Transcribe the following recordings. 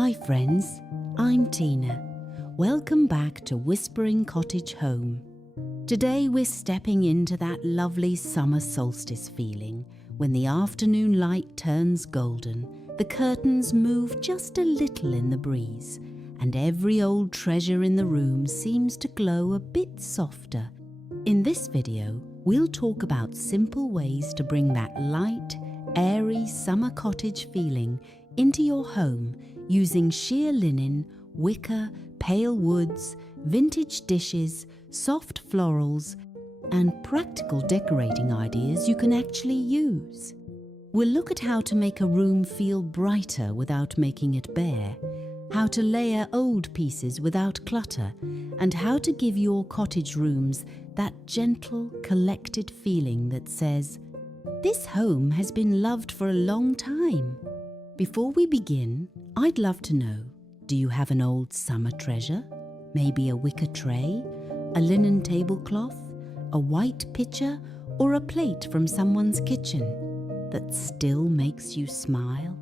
Hi friends, I'm Tina. Welcome back to Whispering Cottage Home. Today we're stepping into that lovely summer solstice feeling when the afternoon light turns golden, the curtains move just a little in the breeze, and every old treasure in the room seems to glow a bit softer. In this video, we'll talk about simple ways to bring that light, airy summer cottage feeling into your home using sheer linen, wicker, pale woods, vintage dishes, soft florals, and practical decorating ideas you can actually use. We'll look at how to make a room feel brighter without making it bare, how to layer old pieces without clutter, and how to give your cottage rooms that gentle, collected feeling that says, "This home has been loved for a long time." Before we begin, I'd love to know, do you have an old summer treasure? Maybe a wicker tray, a linen tablecloth, a white pitcher, or a plate from someone's kitchen that still makes you smile?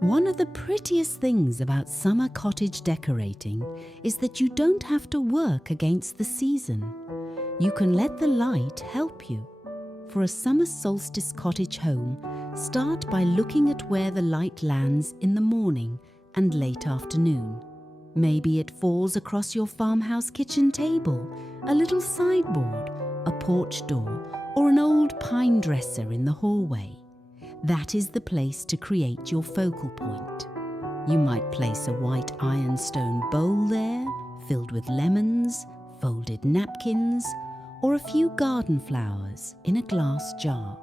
One of the prettiest things about summer cottage decorating is that you don't have to work against the season. You can let the light help you. For a summer solstice cottage home, start by looking at where the light lands in the morning and late afternoon. Maybe it falls across your farmhouse kitchen table, a little sideboard, a porch door, or an old pine dresser in the hallway. That is the place to create your focal point. You might place a white ironstone bowl there, filled with lemons, folded napkins, or a few garden flowers in a glass jar.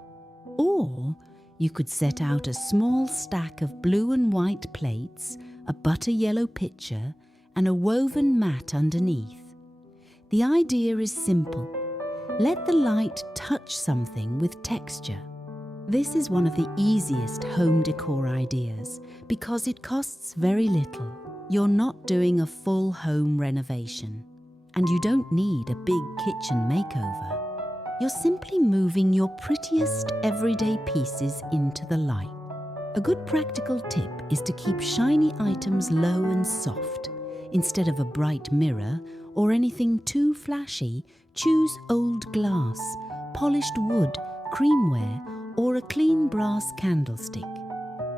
Or you could set out a small stack of blue and white plates, a butter yellow pitcher, and a woven mat underneath. The idea is simple. Let the light touch something with texture. This is one of the easiest home decor ideas because it costs very little. You're not doing a full home renovation, and you don't need a big kitchen makeover. You're simply moving your prettiest everyday pieces into the light. A good practical tip is to keep shiny items low and soft. Instead of a bright mirror or anything too flashy, choose old glass, polished wood, creamware, or a clean brass candlestick.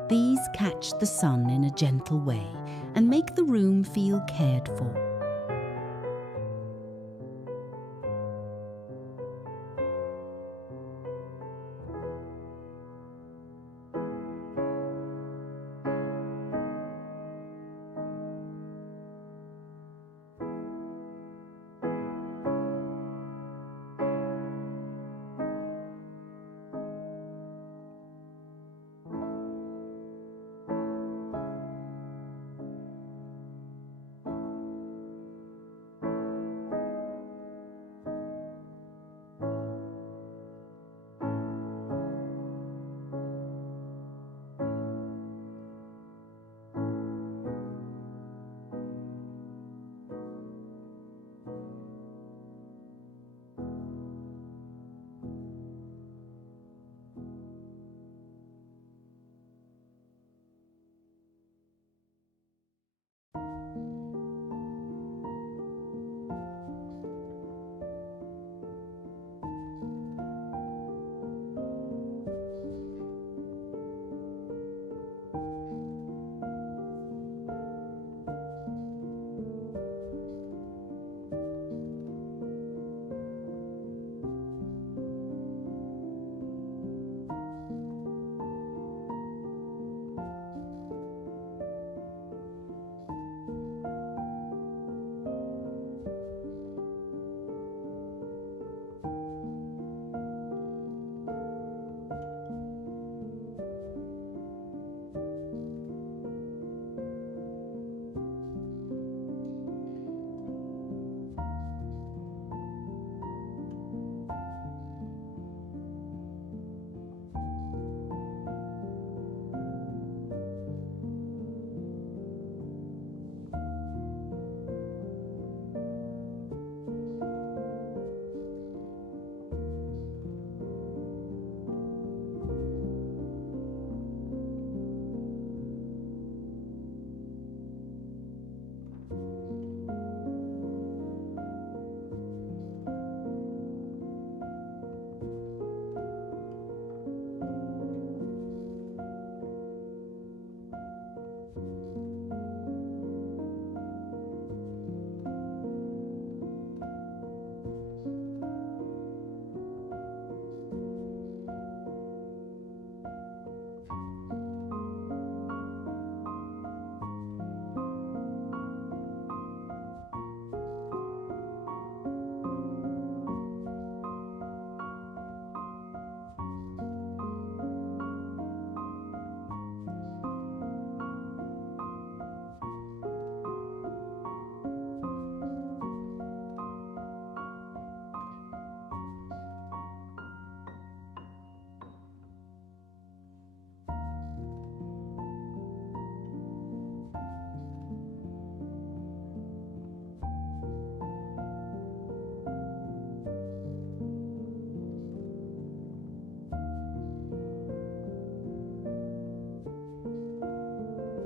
These catch the sun in a gentle way and make the room feel cared for.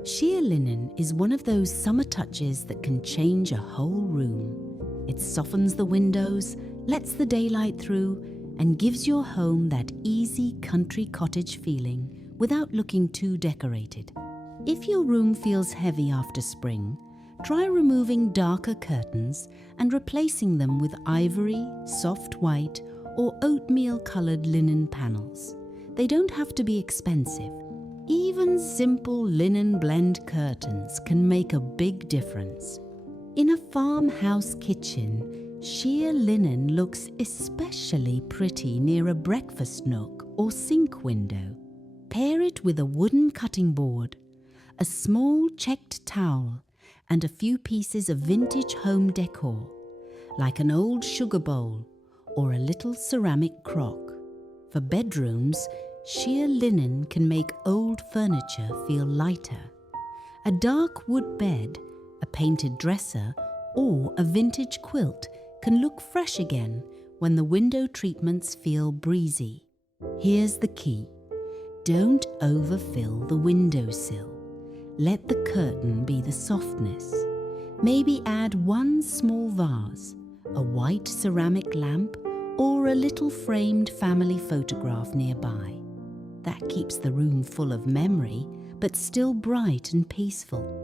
Sheer linen is one of those summer touches that can change a whole room. It softens the windows, lets the daylight through, and gives your home that easy country cottage feeling without looking too decorated. If your room feels heavy after spring, try removing darker curtains and replacing them with ivory, soft white, or oatmeal-coloured linen panels. They don't have to be expensive. Even simple linen blend curtains can make a big difference. In a farmhouse kitchen, sheer linen looks especially pretty near a breakfast nook or sink window. Pair it with a wooden cutting board, a small checked towel, and a few pieces of vintage home decor, like an old sugar bowl or a little ceramic crock. For bedrooms, sheer linen can make old furniture feel lighter. A dark wood bed, a painted dresser, or a vintage quilt can look fresh again when the window treatments feel breezy. Here's the key. Don't overfill the windowsill. Let the curtain be the softness. Maybe add one small vase, a white ceramic lamp, or a little framed family photograph nearby. That keeps the room full of memory, but still bright and peaceful.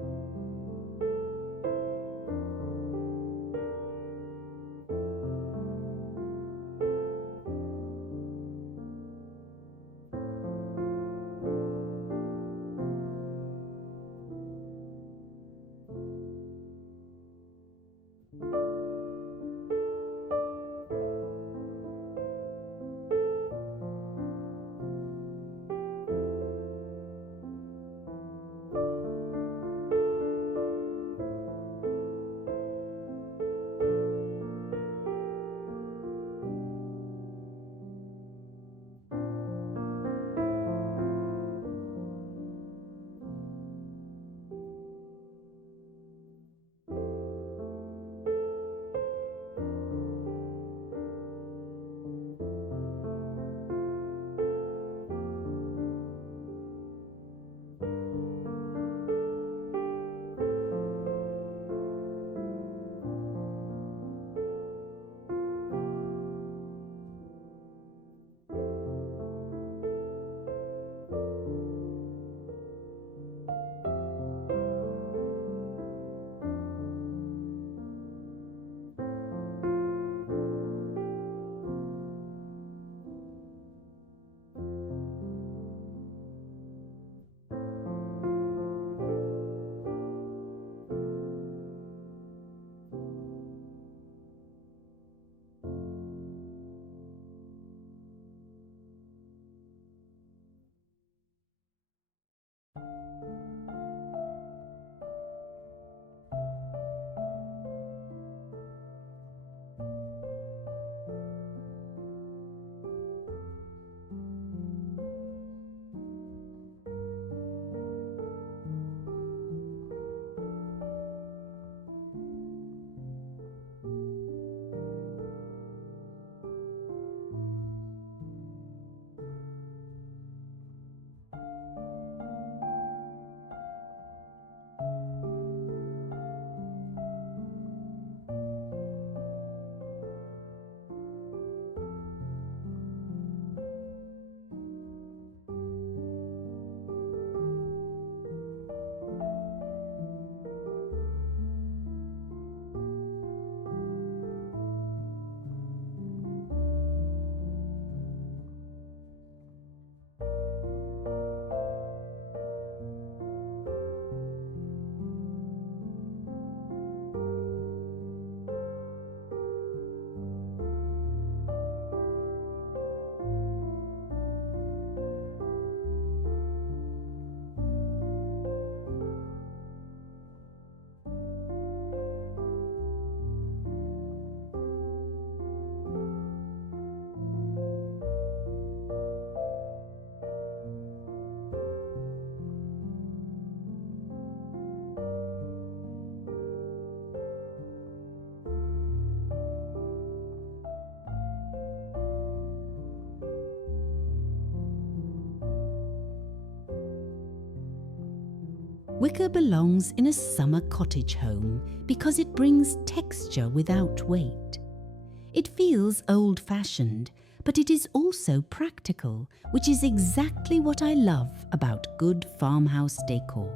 Wicker belongs in a summer cottage home because it brings texture without weight. It feels old-fashioned, but it is also practical, which is exactly what I love about good farmhouse decor.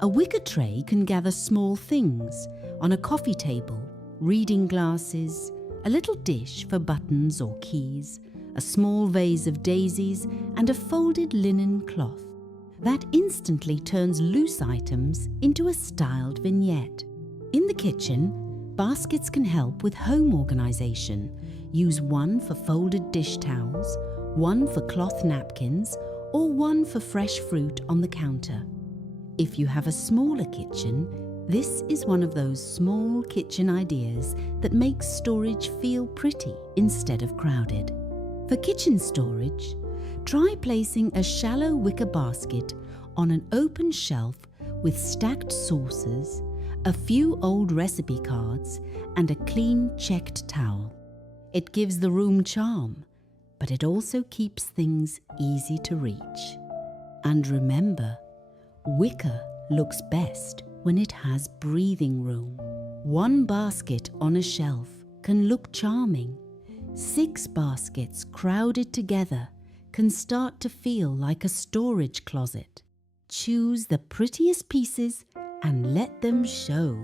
A wicker tray can gather small things on a coffee table, reading glasses, a little dish for buttons or keys, a small vase of daisies, and a folded linen cloth. That instantly turns loose items into a styled vignette. In the kitchen, baskets can help with home organization. Use one for folded dish towels, one for cloth napkins, or one for fresh fruit on the counter. If you have a smaller kitchen, this is one of those small kitchen ideas that makes storage feel pretty instead of crowded. For kitchen storage, try placing a shallow wicker basket on an open shelf with stacked saucers, a few old recipe cards, and a clean checked towel. It gives the room charm, but it also keeps things easy to reach. And remember, wicker looks best when it has breathing room. One basket on a shelf can look charming. 6 baskets crowded together can start to feel like a storage closet. Choose the prettiest pieces and let them show.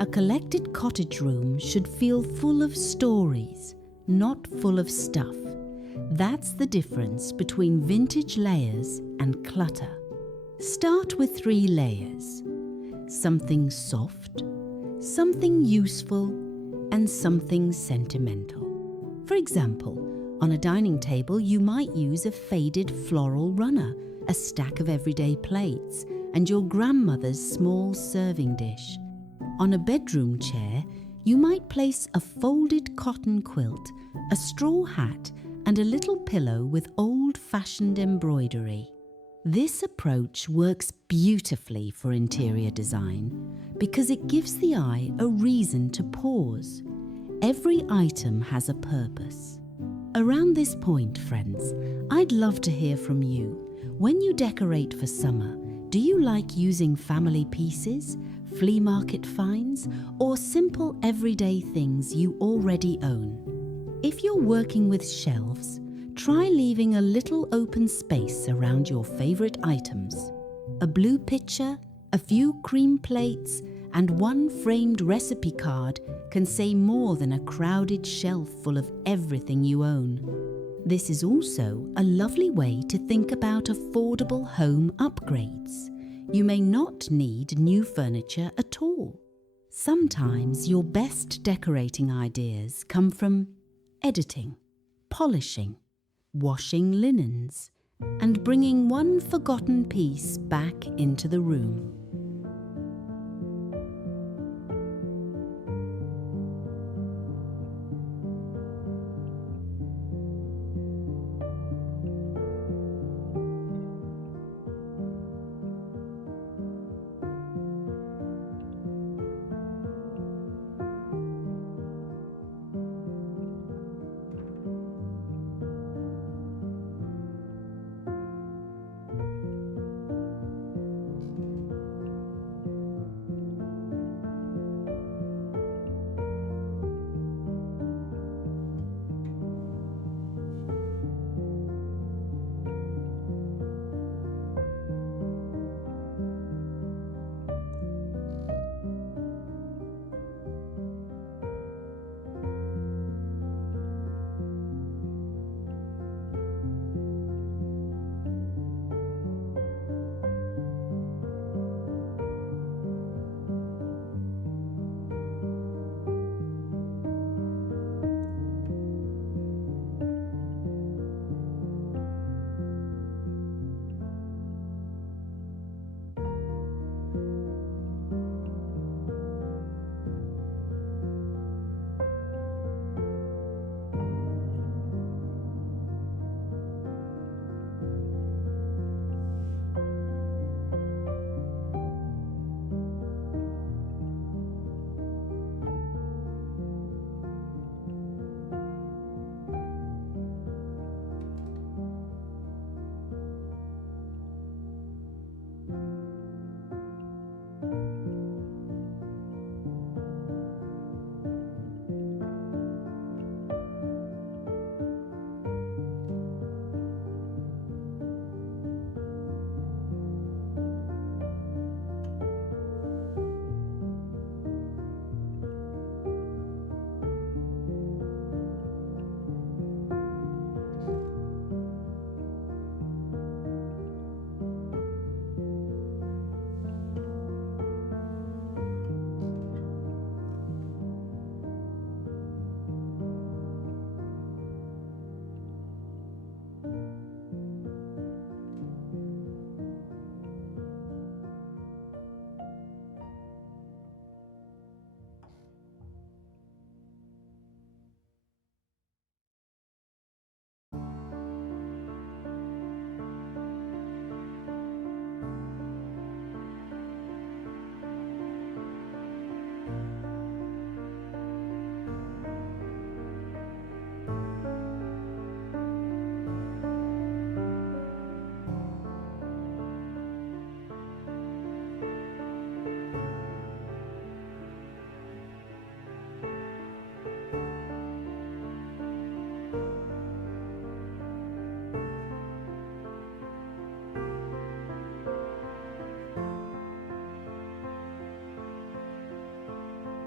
A collected cottage room should feel full of stories, not full of stuff. That's the difference between vintage layers and clutter. Start with 3 layers. Something soft, something useful, and something sentimental. For example, on a dining table you might use a faded floral runner, a stack of everyday plates, and your grandmother's small serving dish. On a bedroom chair, you might place a folded cotton quilt, a straw hat, and a little pillow with old-fashioned embroidery. This approach works beautifully for interior design because it gives the eye a reason to pause. Every item has a purpose. Around this point, friends, I'd love to hear from you. When you decorate for summer, do you like using family pieces, flea market finds, or simple everyday things you already own? If you're working with shelves, try leaving a little open space around your favorite items. A blue pitcher, a few cream plates, and one framed recipe card can say more than a crowded shelf full of everything you own. This is also a lovely way to think about affordable home upgrades. You may not need new furniture at all. Sometimes your best decorating ideas come from editing, polishing, washing linens, and bringing one forgotten piece back into the room.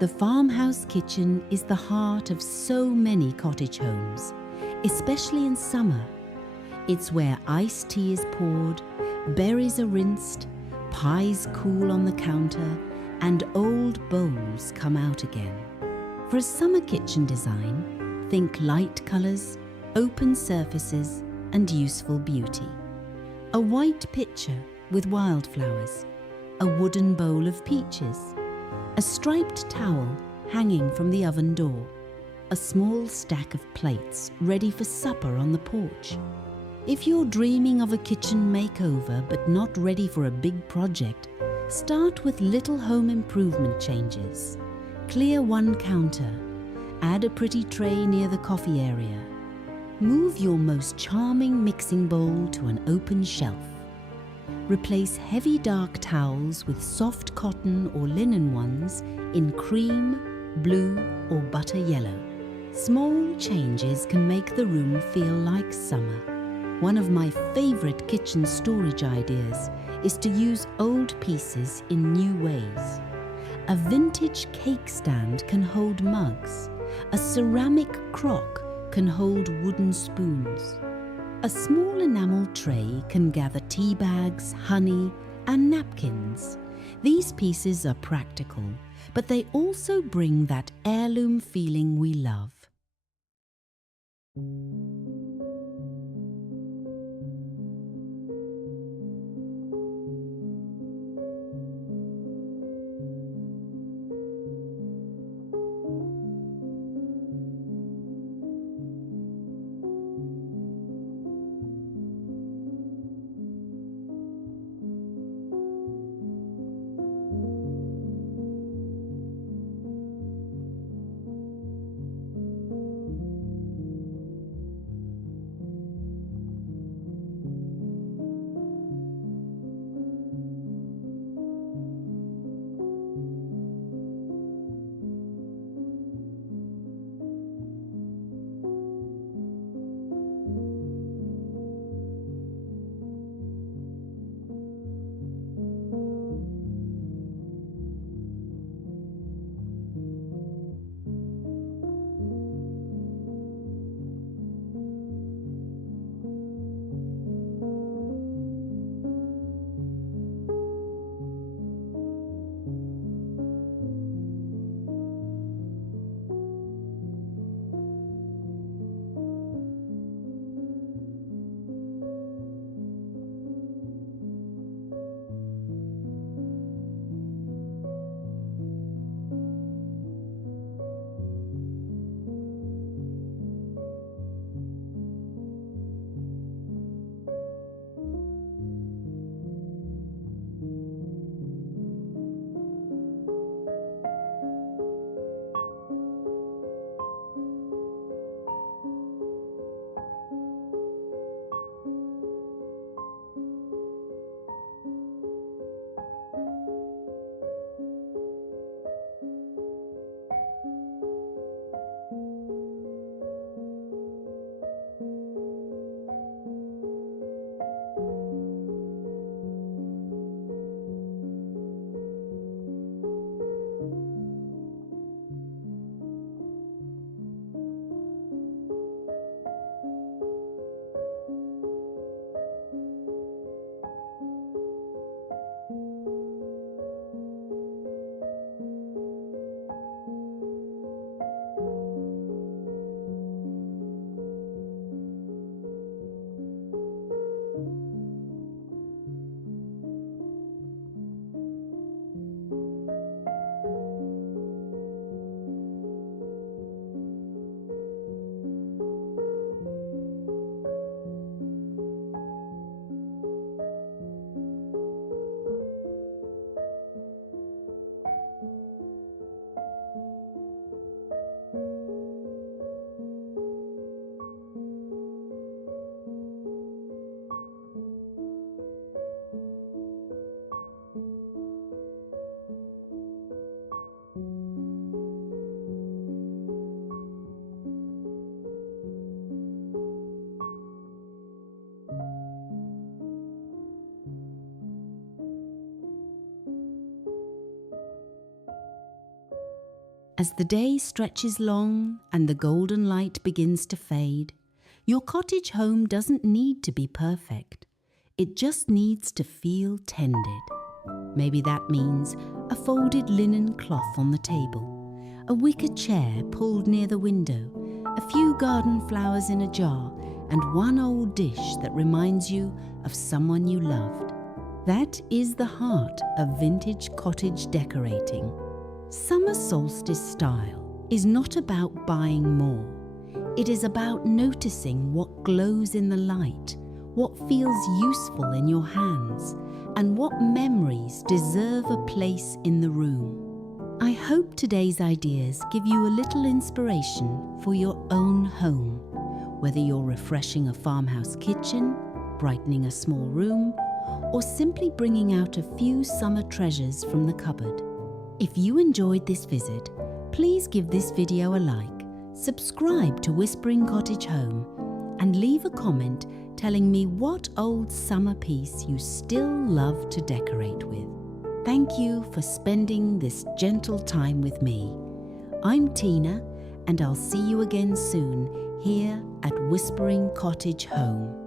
The farmhouse kitchen is the heart of so many cottage homes, especially in summer. It's where iced tea is poured, berries are rinsed, pies cool on the counter, and old bowls come out again. For a summer kitchen design, think light colours, open surfaces, and useful beauty. A white pitcher with wildflowers, a wooden bowl of peaches, a striped towel hanging from the oven door, a small stack of plates ready for supper on the porch. If you're dreaming of a kitchen makeover but not ready for a big project, start with little home improvement changes. Clear one counter, add a pretty tray near the coffee area. Move your most charming mixing bowl to an open shelf. Replace heavy dark towels with soft cotton or linen ones in cream, blue, or butter yellow. Small changes can make the room feel like summer. One of my favorite kitchen storage ideas is to use old pieces in new ways. A vintage cake stand can hold mugs. A ceramic crock can hold wooden spoons. A small enamel tray can gather tea bags, honey, and napkins. These pieces are practical, but they also bring that heirloom feeling we love. As the day stretches long and the golden light begins to fade, your cottage home doesn't need to be perfect. It just needs to feel tended. Maybe that means a folded linen cloth on the table, a wicker chair pulled near the window, a few garden flowers in a jar, and one old dish that reminds you of someone you loved. That is the heart of vintage cottage decorating. Summer solstice style is not about buying more. It is about noticing what glows in the light, what feels useful in your hands, and what memories deserve a place in the room. I hope today's ideas give you a little inspiration for your own home, whether you're refreshing a farmhouse kitchen, brightening a small room, or simply bringing out a few summer treasures from the cupboard. If you enjoyed this visit, please give this video a like, subscribe to Whispering Cottage Home, and leave a comment telling me what old summer piece you still love to decorate with. Thank you for spending this gentle time with me. I'm Tina, and I'll see you again soon here at Whispering Cottage Home.